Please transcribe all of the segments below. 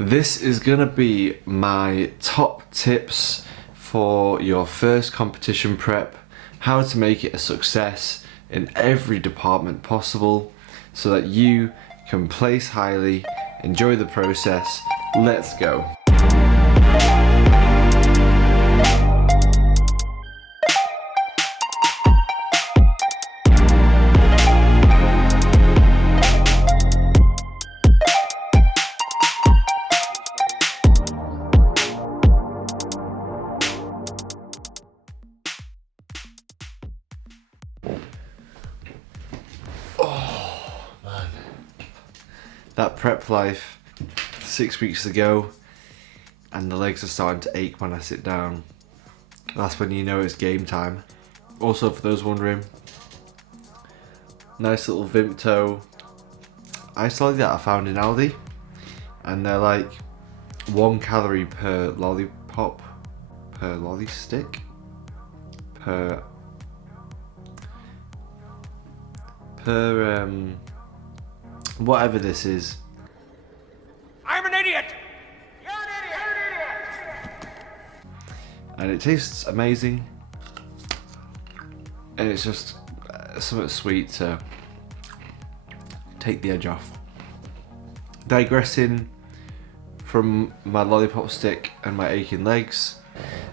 This is gonna be my top tips for your first competition prep, how to make it a success in every department possible so that you can place highly, enjoy the process. Let's go. That prep life 6 weeks ago, and the legs are starting to ache when I sit down. That's when you know it's game time. Also, for those wondering, nice little Vimto ice lolly that I found in Aldi, and they're like 1 calorie per lollipop, per lolly stick, per whatever this is. I'm an idiot! You're an idiot! And it tastes amazing, and it's just something sweet to take the edge off. Digressing from my lollipop stick and my aching legs,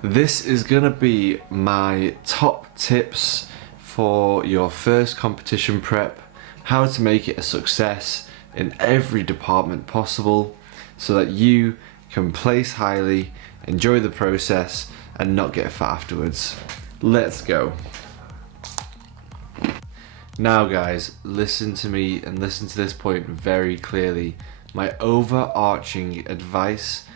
this is gonna be my top tips for your first competition prep, how to make it a success in every department possible so that you can place highly, enjoy the process, and not get fat afterwards. Let's go. Now guys, listen to me and listen to this point very clearly. My overarching advice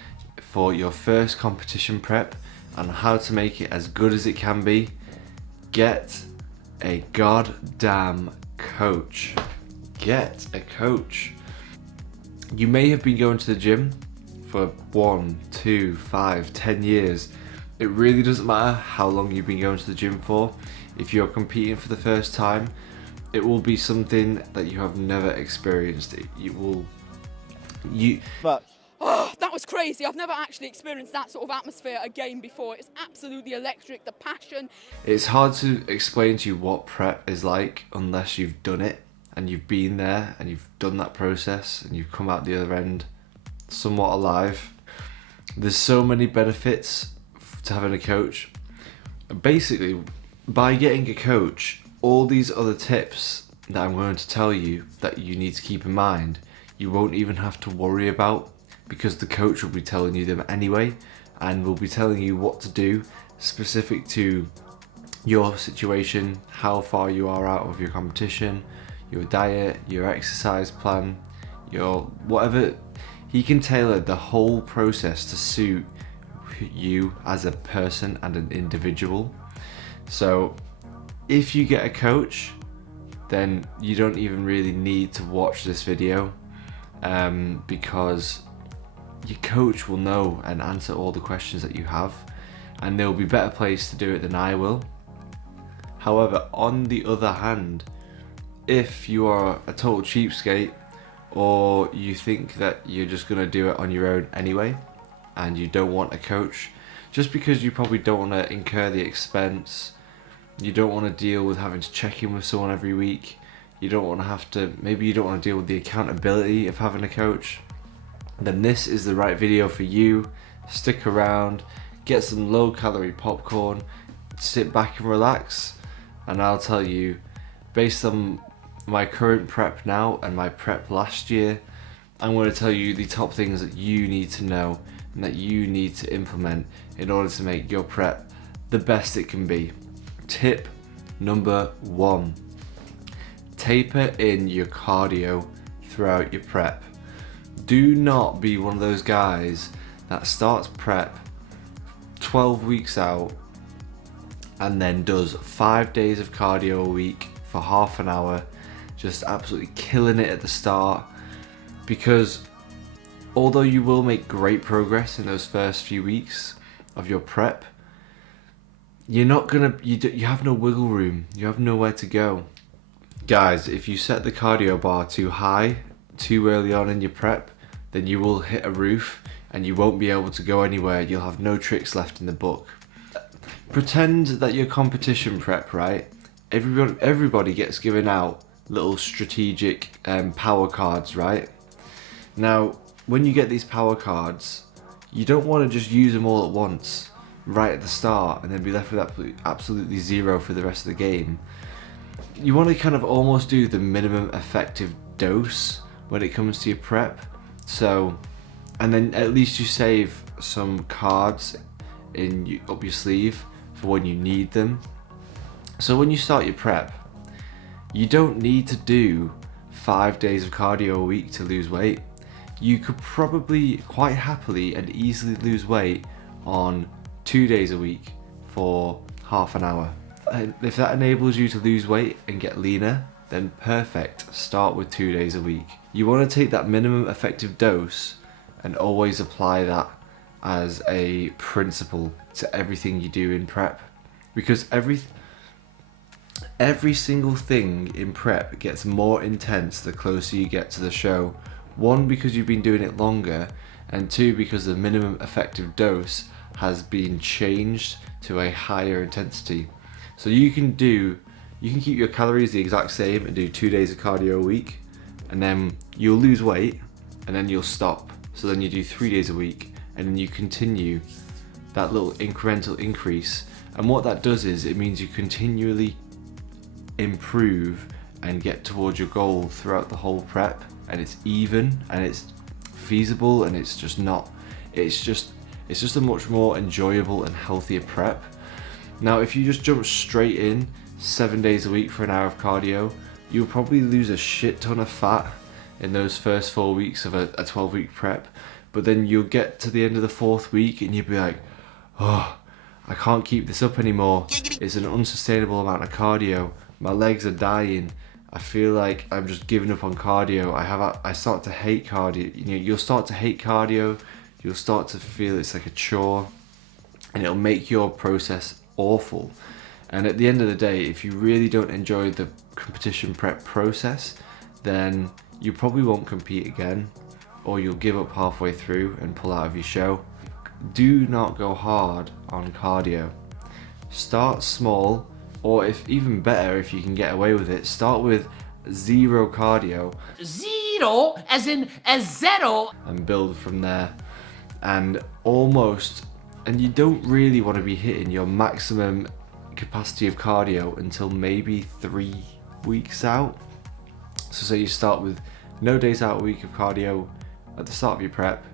for your first competition prep and how to make it as good as it can be: get a goddamn coach. Get a coach. You may have been going to the gym for 1, 2, 5, 10 years. It really doesn't matter how long you've been going to the gym for. If you're competing for the first time, it will be something that you have never experienced. Oh, that was crazy. I've never actually experienced that sort of atmosphere again before. It's absolutely electric, the passion. It's hard to explain to you what prep is like unless you've done it and you've been there and you've done that process and you've come out the other end somewhat alive. There's so many benefits to having a coach. Basically, by getting a coach, all these other tips that I'm going to tell you that you need to keep in mind, you won't even have to worry about, because the coach will be telling you them anyway, and will be telling you what to do specific to your situation, how far you are out of your competition, your diet, your exercise plan, your whatever. He can tailor the whole process to suit you as a person and an individual. So if you get a coach, then you don't even really need to watch this video, because your coach will know and answer all the questions that you have, and they'll be better placed to do it than I will. However, on the other hand, if you are a total cheapskate, or you think that you're just going to do it on your own anyway, and you don't want a coach, just because you probably don't want to incur the expense, you don't want to deal with having to check in with someone every week, you don't want to have to, maybe you don't want to deal with the accountability of having a coach, then this is the right video for you. Stick around, get some low calorie popcorn, sit back and relax, and I'll tell you, based on my current prep now and my prep last year, I'm going to tell you the top things that you need to know and that you need to implement in order to make your prep the best it can be. Tip number 1, taper in your cardio throughout your prep. Do not be one of those guys that starts prep 12 weeks out and then does 5 days of cardio a week for half an hour, just absolutely killing it at the start. Because although you will make great progress in those first few weeks of your prep, you're not gonna, you have no wiggle room, you have nowhere to go. Guys, if you set the cardio bar too high too early on in your prep, then you will hit a roof and you won't be able to go anywhere. You'll have no tricks left in the book. Pretend that you're competition prep, right? Everybody gets given out little strategic power cards, right? Now, when you get these power cards, you don't want to just use them all at once, right at the start, and then be left with absolutely zero for the rest of the game. You want to kind of almost do the minimum effective dose when it comes to your prep. So, and then at least you save some cards up your sleeve for when you need them. So when you start your prep, you don't need to do 5 days of cardio a week to lose weight. You could probably quite happily and easily lose weight on 2 days a week for half an hour. And if that enables you to lose weight and get leaner, then perfect. Start with 2 days a week. You want to take that minimum effective dose and always apply that as a principle to everything you do in prep, because every single thing in prep gets more intense the closer you get to the show. One, because you've been doing it longer, and two, because the minimum effective dose has been changed to a higher intensity. So you can keep your calories the exact same and do 2 days of cardio a week, and then you'll lose weight and then you'll stop. So then you do 3 days a week and then you continue that little incremental increase. And what that does is it means you continually improve and get towards your goal throughout the whole prep, and it's even and it's feasible, and it's just a much more enjoyable and healthier prep. Now, if you just jump straight in 7 days a week for an hour of cardio, you'll probably lose a shit ton of fat in those first 4 weeks of a 12-week prep. But then you'll get to the end of the 4th week and you'll be like, oh, I can't keep this up anymore. It's an unsustainable amount of cardio. My legs are dying. I feel like I'm just giving up on cardio. I start to hate cardio. You'll start to hate cardio. You'll start to feel it's like a chore, and it'll make your process awful. And at the end of the day, if you really don't enjoy the competition prep process, then you probably won't compete again, or you'll give up halfway through and pull out of your show. Do not go hard on cardio. Start small, or if even better, if you can get away with it, start with zero cardio. Zero, as in a zero. And build from there. And you don't really want to be hitting your maximum capacity of cardio until maybe 3 weeks out. So say you start with no days out a week of cardio at the start of your prep,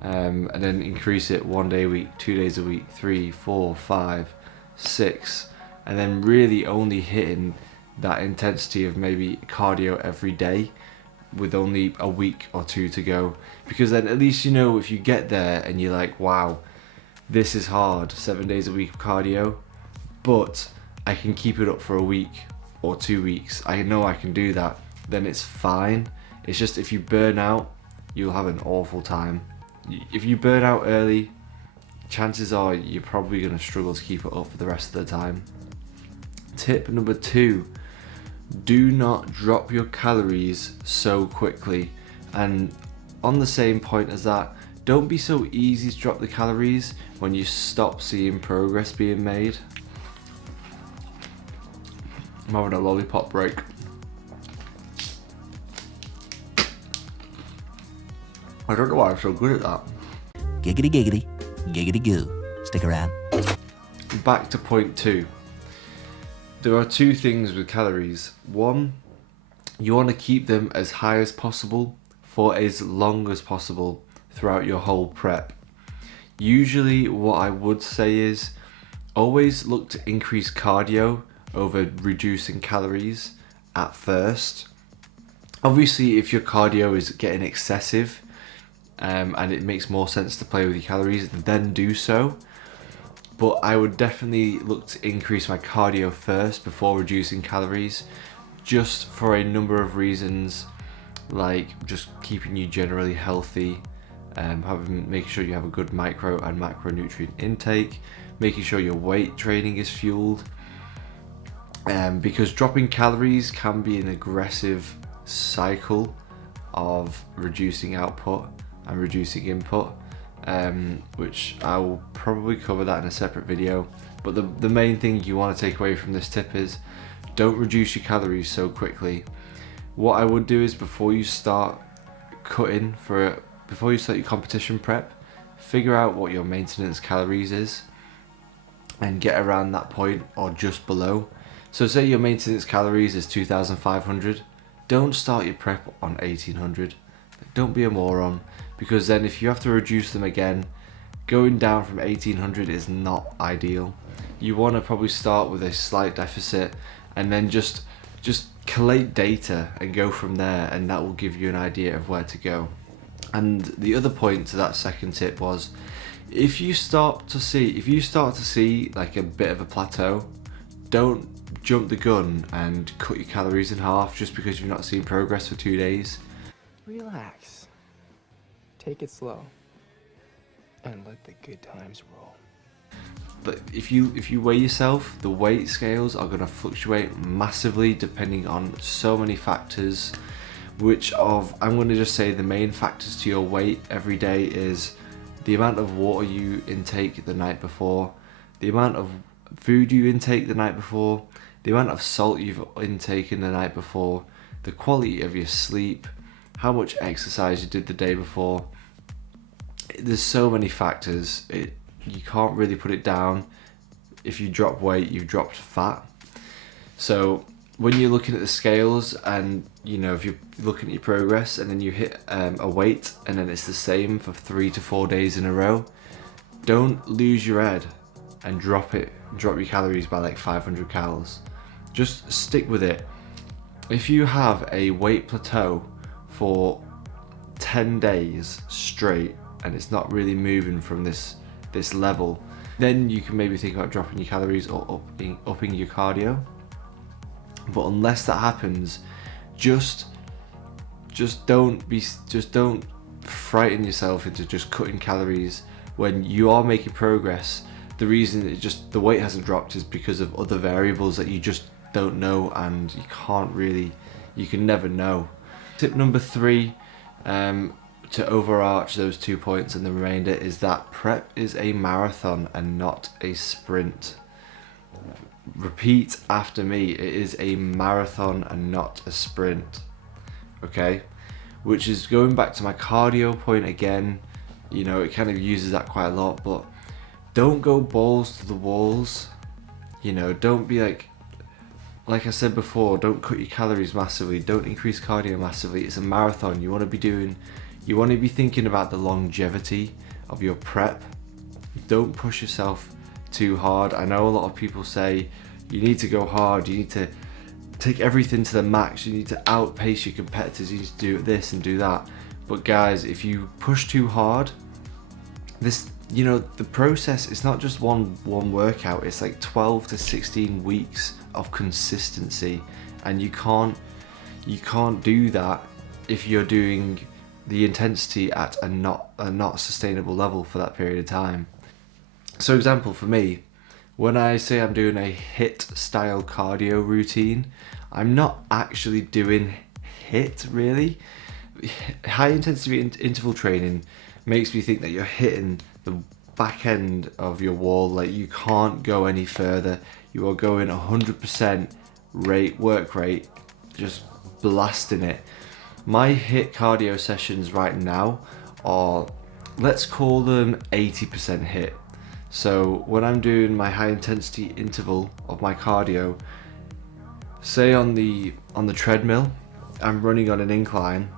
and then increase it 1 day a week, 2 days a week, 3, 4, 5, 6, and then really only hitting that intensity of maybe cardio every day with only a week or 2 to go. Because then at least you know, if you get there and you're like, wow, this is hard, 7 days a week of cardio, but I can keep it up for a week or 2 weeks, I know I can do that, then it's fine. It's just if you burn out, you'll have an awful time. If you burn out early, chances are you're probably going to struggle to keep it up for the rest of the time. Tip number 2, do not drop your calories so quickly. And on the same point as that, don't be so easy to drop the calories when you stop seeing progress being made. I'm having a lollipop break. I don't know why I'm so good at that. Giggity giggity, giggity goo. Stick around. Back to point 2. There are 2 things with calories. 1, you want to keep them as high as possible for as long as possible throughout your whole prep. Usually what I would say is always look to increase cardio over reducing calories at first. Obviously, if your cardio is getting excessive and it makes more sense to play with your calories, then do so. But I would definitely look to increase my cardio first before reducing calories, just for a number of reasons, like just keeping you generally healthy, making sure you have a good micro and macronutrient intake, making sure your weight training is fueled, because dropping calories can be an aggressive cycle of reducing output and reducing input, which I will probably cover that in a separate video. But the main thing you want to take away from this tip is don't reduce your calories so quickly. What I would do is before you start your competition prep, figure out what your maintenance calories is and get around that point or just below. So say your maintenance calories is 2,500, don't start your prep on 1,800. Don't be a moron, because then if you have to reduce them again, going down from 1,800 is not ideal. You want to probably start with a slight deficit and then just collate data and go from there, and that will give you an idea of where to go. And the other point to that second tip was, if you start to see like a bit of a plateau, don't jump the gun and cut your calories in half just because you've not seen progress for 2 days. Relax. Take it slow. And let the good times roll. But if you weigh yourself, the weight scales are going to fluctuate massively depending on so many factors, I'm going to just say the main factors to your weight every day is the amount of water you intake the night before, the amount of food you intake the night before, the amount of salt you've intaken the night before, the quality of your sleep, how much exercise you did the day before. There's so many factors, you can't really put it down. If you drop weight, you've dropped fat. So when you're looking at the scales and if you're looking at your progress and then you hit a weight and then it's the same for 3 to 4 days in a row, don't lose your head and drop your calories by like 500 calories. Just stick with it. If you have a weight plateau for 10 days straight and it's not really moving from this level, then you can maybe think about dropping your calories or upping your cardio. But unless that happens, just don't frighten yourself into just cutting calories when you are making progress. The reason the weight hasn't dropped is because of other variables that you just don't know, and you can never know. Tip number 3, to overarch those 2 points and the remainder, is that prep is a marathon and not a sprint. Repeat after me, it is a marathon and not a sprint. Okay? Which is going back to my cardio point again, it kind of uses that quite a lot, but don't go balls to the walls. Don't be like I said before, don't cut your calories massively, don't increase cardio massively. It's a marathon. You want to be thinking about the longevity of your prep. Don't push yourself too hard. I know a lot of people say you need to go hard, you need to take everything to the max, you need to outpace your competitors, you need to do this and do that. But guys, if you push too hard, the process, it's not just one workout, it's like 12 to 16 weeks of consistency, and you can't do that if you're doing the intensity at a not sustainable level for that period of time. So example for me, when I say I'm doing a HIIT style cardio routine, I'm not actually doing HIIT really. High intensity interval training makes me think that you're hitting the back end of your wall, like you can't go any further. You are going 100% work rate, just blasting it. My HIIT cardio sessions right now are, let's call them 80% HIIT. So when I'm doing my high intensity interval of my cardio, say on the treadmill, I'm running on an incline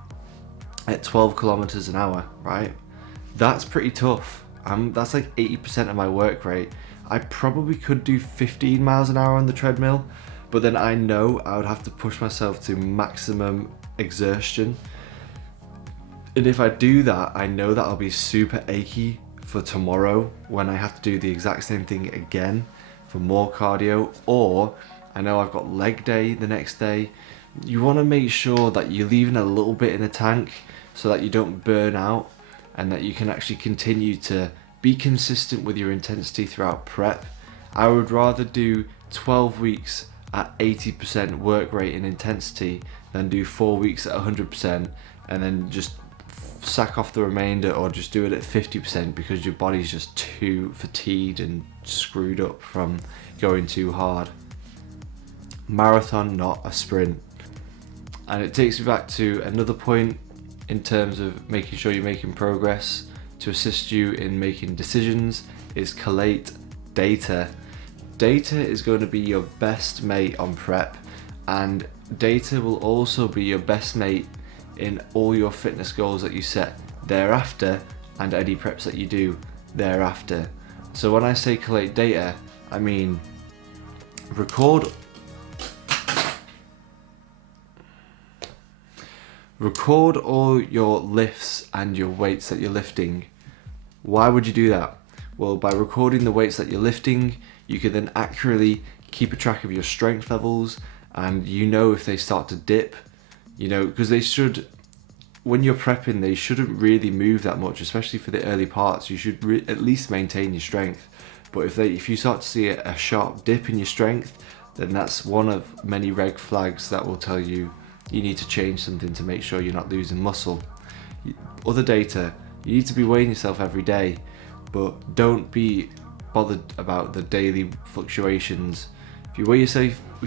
at 12 kilometers an hour, right? That's pretty tough. That's like 80% of my work rate. I probably could do 15 miles an hour on the treadmill, but then I know I would have to push myself to maximum exertion. And if I do that, I know that I'll be super achy for tomorrow when I have to do the exact same thing again for more cardio, or I know I've got leg day the next day. You want to make sure that you're leaving a little bit in the tank so that you don't burn out, and that you can actually continue to be consistent with your intensity throughout prep. I would rather do 12 weeks at 80% work rate and intensity than do 4 weeks at 100% and then just sack off the remainder or just do it at 50% because your body's just too fatigued and screwed up from going too hard. Marathon, not a sprint. And it takes me back to another point in terms of making sure you're making progress. To assist you in making decisions is collate data. Data is going to be your best mate on prep, and data will also be your best mate in all your fitness goals that you set thereafter and any preps that you do thereafter. So when I say collate data, I mean record all your lifts and your weights that you're lifting. Why would you do that? Well, by recording the weights that you're lifting, you can then accurately keep a track of your strength levels, and you know if they start to dip, you know, because they should, when you're prepping, they shouldn't really move that much, especially for the early parts. You should at least maintain your strength. But if you start to see a sharp dip in your strength, then that's one of many red flags that will tell you you need to change something to make sure you're not losing muscle. Other data, you need to be weighing yourself every day, but don't be bothered about the daily fluctuations. If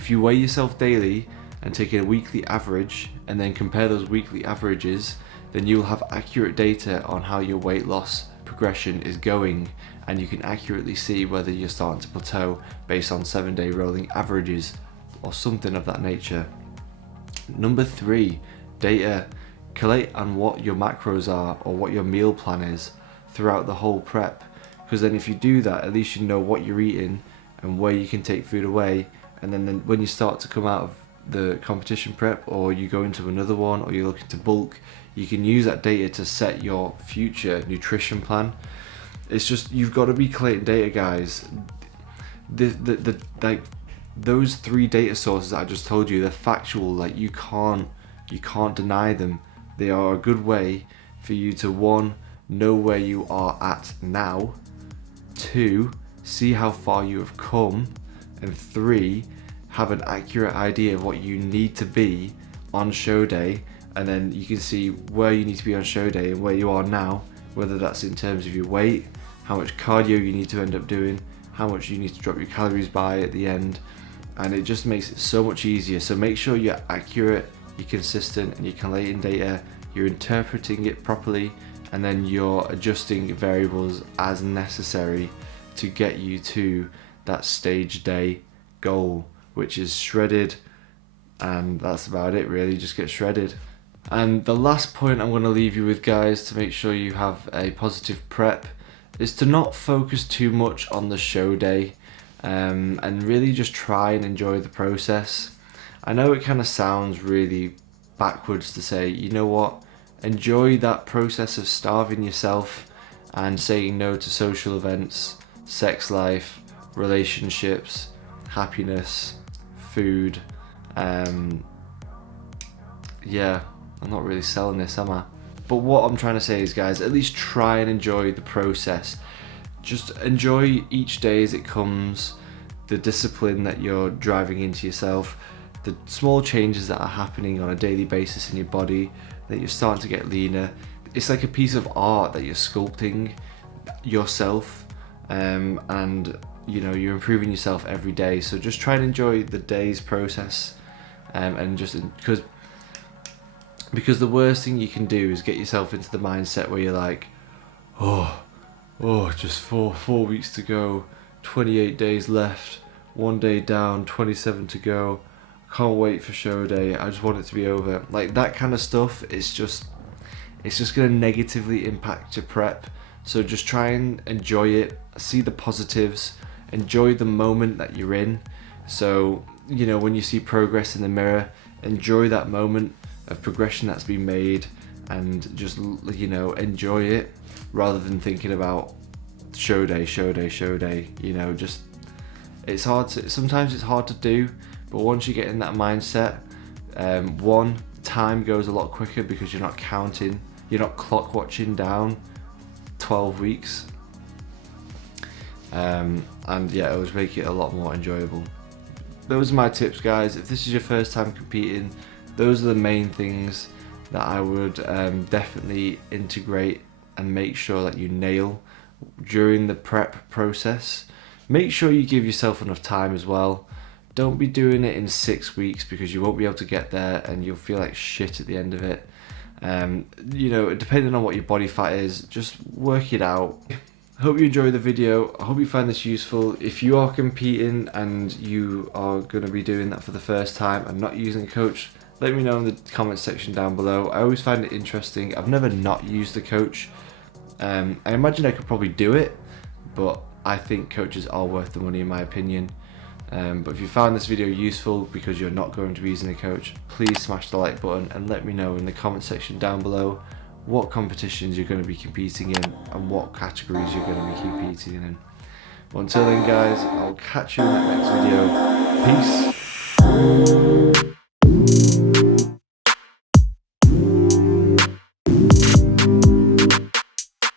you weigh yourself daily and take a weekly average and then compare those weekly averages, then you'll have accurate data on how your weight loss progression is going, and you can accurately see whether you're starting to plateau based on 7-day rolling averages or something of that nature. Number 3, data. Collate on what your macros are or what your meal plan is throughout the whole prep, because then if you do that, at least you know what you're eating and where you can take food away, and then when you start to come out of the competition prep or you go into another one or you're looking to bulk, you can use that data to set your future nutrition plan. It's just, you've got to be collating data, guys. Like those 3 data sources that I just told you, they're factual. Like you can't deny them. They are a good way for you to 1, know where you are at now, 2, see how far you have come, and 3, have an accurate idea of what you need to be on show day. And then you can see where you need to be on show day and where you are now, whether that's in terms of your weight, how much cardio you need to end up doing, how much you need to drop your calories by at the end, and it just makes it so much easier. So make sure you're accurate, you're consistent, and you're collating data, you're interpreting it properly, and then you're adjusting variables as necessary to get you to that stage day goal, which is shredded. And that's about it really, just get shredded. And the last point I'm going to leave you with, guys, to make sure you have a positive prep, is to not focus too much on the show day, and really just try and enjoy the process. I know it kind of sounds really backwards to say, you know what, enjoy that process of starving yourself and saying no to social events, sex life, relationships, happiness, food. Yeah, I'm not really selling this, am I? But what I'm trying to say is, guys, at least try and enjoy the process. Just enjoy each day as it comes, the discipline that you're driving into yourself, the small changes that are happening on a daily basis in your body, that you're starting to get leaner. It's like a piece of art that you're sculpting yourself, and you know, you're improving yourself every day. So just try and enjoy the day's process, and just because the worst thing you can do is get yourself into the mindset where you're like, oh, just four weeks to go, 28 days left, 1 day down, 27 to go, can't wait for show day, I just want it to be over. Like that kind of stuff, it's just going to negatively impact your prep. So just try and enjoy it, see the positives, enjoy the moment that you're in. So, you know, when you see progress in the mirror, enjoy that moment of progression that's been made, and just, you know, enjoy it rather than thinking about show day. You know, just, it's hard to, sometimes it's hard to do, but once you get in that mindset, one, time goes a lot quicker because you're not counting, you're not clock watching down 12 weeks, and yeah, it'll just make it a lot more enjoyable. Those are my tips, guys. If this is your first time competing, those are the main things that I would definitely integrate and make sure that you nail during the prep process. Make sure you give yourself enough time as well. Don't be doing it in 6 weeks, because you won't be able to get there and you'll feel like shit at the end of it. You know, depending on what your body fat is, just work it out. Hope you enjoyed the video. I hope you find this useful. If you are competing and you are going to be doing that for the first time and not using a coach, let me know in the comments section down below. I always find it interesting. I've never not used a coach. I imagine I could probably do it, but I think coaches are worth the money in my opinion. But if you found this video useful because you're not going to be using a coach, please smash the like button and let me know in the comment section down below what competitions you're going to be competing in and what categories you're going to be competing in. But until then guys, I'll catch you in that next video. Peace.